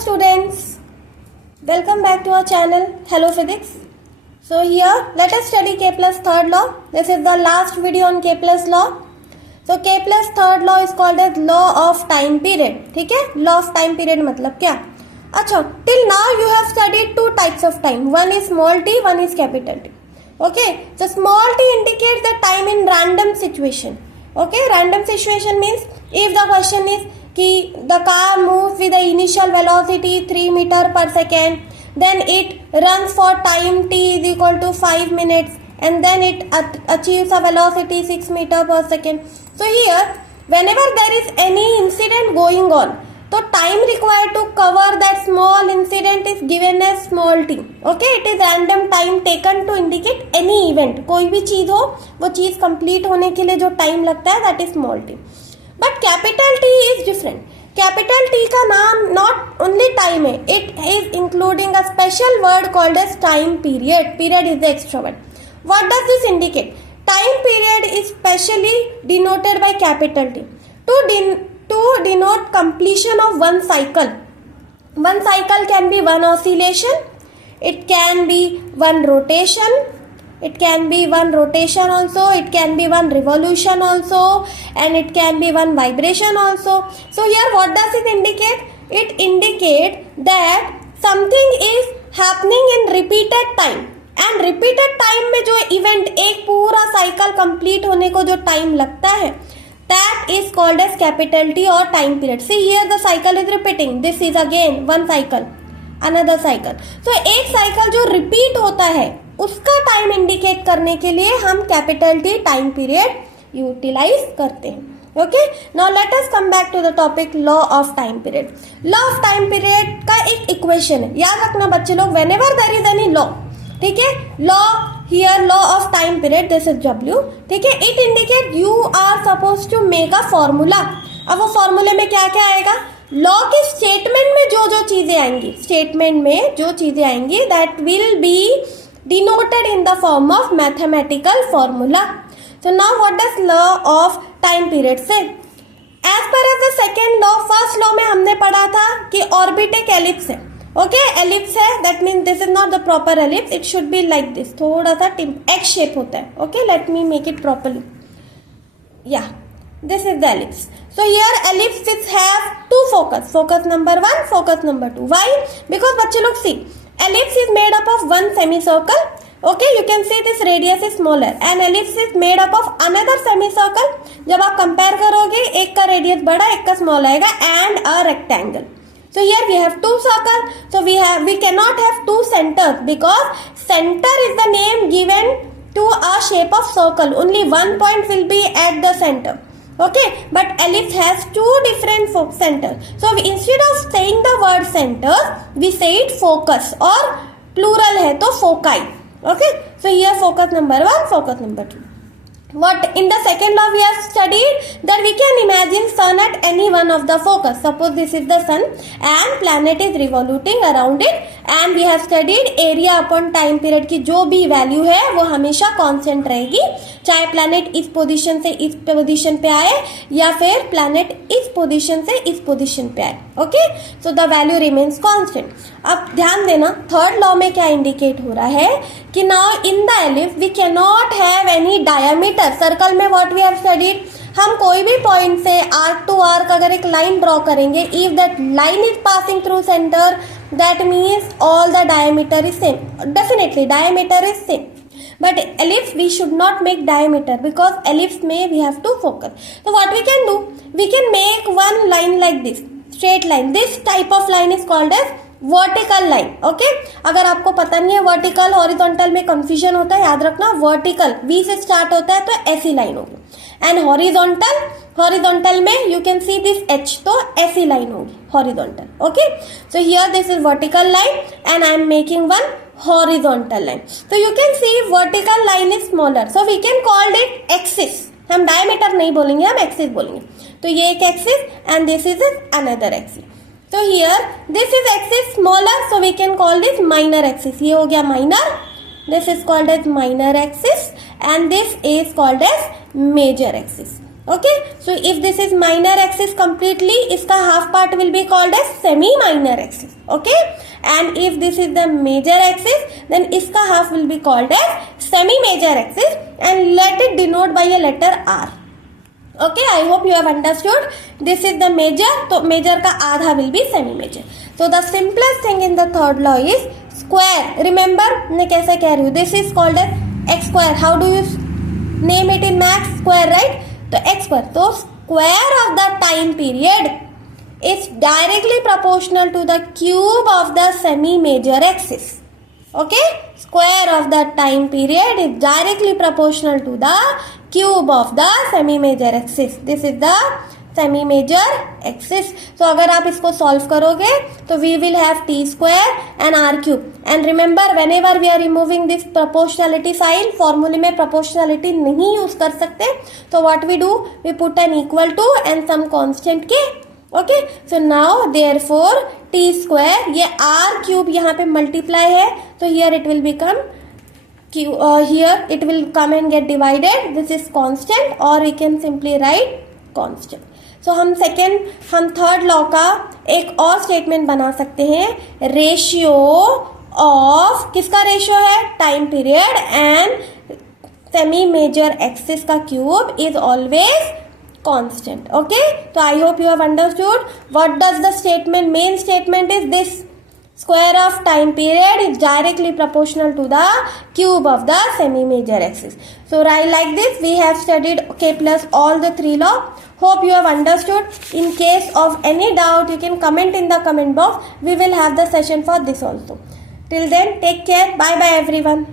students, welcome back to our channel Hello Physics. So here let us study K plus third law. This is the last video on K plus law. So K plus third law is called as law of time period. ठीक है, law of time period मतलब क्या? अच्छा, till now you have studied two types of time. One is small t, one is capital T. Okay, so small t indicates the time in random situation. Okay, random situation means if the question is कि the car moves with the initial velocity 3 meter per second, then it runs for time t is equal to 5 minutes and then it achieves a velocity 6 meter per second. So here whenever there is any incident going on, तो time required to cover that small incident is given as small t. Okay, it is random time taken to indicate any event. कोई भी चीज हो, वो चीज complete होने के लिए जो time लगता है, that is small t. But capital T is different. Capital T का नाम not only time है, it is including a special word called as time period. Period is the extra word. What does this indicate? Time period is specially denoted by capital T to denote completion of one cycle. One cycle can be one oscillation, it can be one rotation, it can be one rotation also, it can be one revolution also, and it can be one vibration also. So here what does it indicate? It indicates that something is happening in repeated time. And repeated time में जो event एक पूरा cycle complete होने को जो time लगता है, that is called as capital T or time period. See here the cycle is repeating. This is again one cycle, another cycle. So एक cycle जो repeat होता है उसका टाइम इंडिकेट करने के लिए हम capital T time period utilize करते हैं. Okay, now let us come back to the topic law of time period. Law of time period का एक इक्वेशन है, याद रखना बच्चे लोग, whenever there is any law, ठीक है, law here law of time period, this is W, ठीक है, it indicate you are suppose to make a formula. अब वो फॉर्मूले में क्या क्या आएगा? लॉ के स्टेटमेंट में जो जो चीजें आएंगी, स्टेटमेंट में जो चीजें आएंगी that will be denoted in the form of mathematical formula. So now what does law of time period say? As per as the second law, first law में हमने पढ़ा था कि orbit एक ellipse है. Okay, ellipse है, that means this is not the proper ellipse, it should be like this, थोड़ा सा X shape होता है. Okay, let me make it properly. Yeah, this is the ellipse. So here ellipses have two focus. Focus number 1, focus number 2. Why? Because बच्चे लोग see, ellipse is made up of one semicircle. Okay, you can see this radius is smaller and ellipse is made up of another semicircle. जब आप compare करोगे, एक का radius बड़ा, एक का small आएगा, and a rectangle. So here we have two circles. So we cannot have two centers because center is the name given to a shape of circle. Only one point will be at the center. Okay, but ellipse has two different centers. So instead of saying the word center, we say it focus or plural है तो foci. Okay, so here focus number 1, focus number 2. What in the second law we have studied that we can imagine sun at any one of the focus. Suppose this is the sun and planet is revoluting around it, and we have studied area upon time period की जो भी value है वो हमेशा constant रहेगी, चाहे planet इस position से इस पोजीशन पे आए या फिर प्लैनेट इस पोजीशन से इस पोजीशन पे आए. Okay, so the value remains constant. अब ध्यान देना, थर्ड लॉ में क्या इंडिकेट हो रहा है कि now in the ellipse we can not have any diameter. Circle में व्हाट वी हैव स्टडीड, हम कोई भी पॉइंट से आर्क टू आर्क अगर एक लाइन ड्रॉ करेंगे, if that line is passing through centre, that means all the diameter is same. Definitely diameter is same, but ellipse we should not make diameter because ellipse में we have to focus. So what we can do, we can make one line like this, straight line. This type of line is called as vertical line. Okay, अगर आपको पता नहीं है vertical horizontal में confusion होता है, याद रखना वर्टिकल वी से स्टार्ट होता है तो ऐसी लाइन होगी, एंड हॉरिजॉन्टल में you can see this H, तो ऐसी लाइन होगी horizontal. Okay, so here this is vertical line and I am making one horizontal line. So you can see vertical line is smaller, so we can call it axis. हम diameter नहीं बोलेंगे, हम axis बोलेंगे. तो ये एक axis and this is another axis. So here this is axis smaller, so we can call this minor axis. ये हो गया minor, this is called as minor axis and this is called as major axis. Okay, so if this is minor axis completely, इसका half part will be called as semi minor axis. Okay, and if this is the major axis, then इसका half will be called as semi major axis, and let it denote by a letter R. Okay, I hope you have understood. This is the major, तो major का आधा will be semi major. So the simplest thing in the third law is square. Remember मैं कैसे कह रही हूँ, this is called as x square. How do you name it in maths? Square, right? तो x square, तो square of the time period is directly proportional to the cube of the semi major axis. Okay, square of the time period is directly proportional to the cube of the semi major axis. This is the semi major axis. So अगर आप इसको solve करोगे तो we will have t square and r cube. And remember, whenever we are removing this proportionality sign, formula में proportionality नहीं use कर सकते, तो what we do, we put an equal to and some constant k. Okay, so now therefore t square, ये r cube यहाँ पे multiply है, तो here it will become q, here it will come and get divided. This is constant, or we can simply write constant. So हम third law का एक और statement बना सकते हैं, रेशियो ऑफ, किसका रेशियो है, time period and semi major axis का cube is always constant. Okay, so I hope you have understood. What does the statement, main statement is this: square of time period is directly proportional to the cube of the semi major axis. So right like this we have studied K plus all the three law. Hope you have understood. In case of any doubt, you can comment in the comment box. We will have the session for this also. Till then, take care. Bye bye everyone.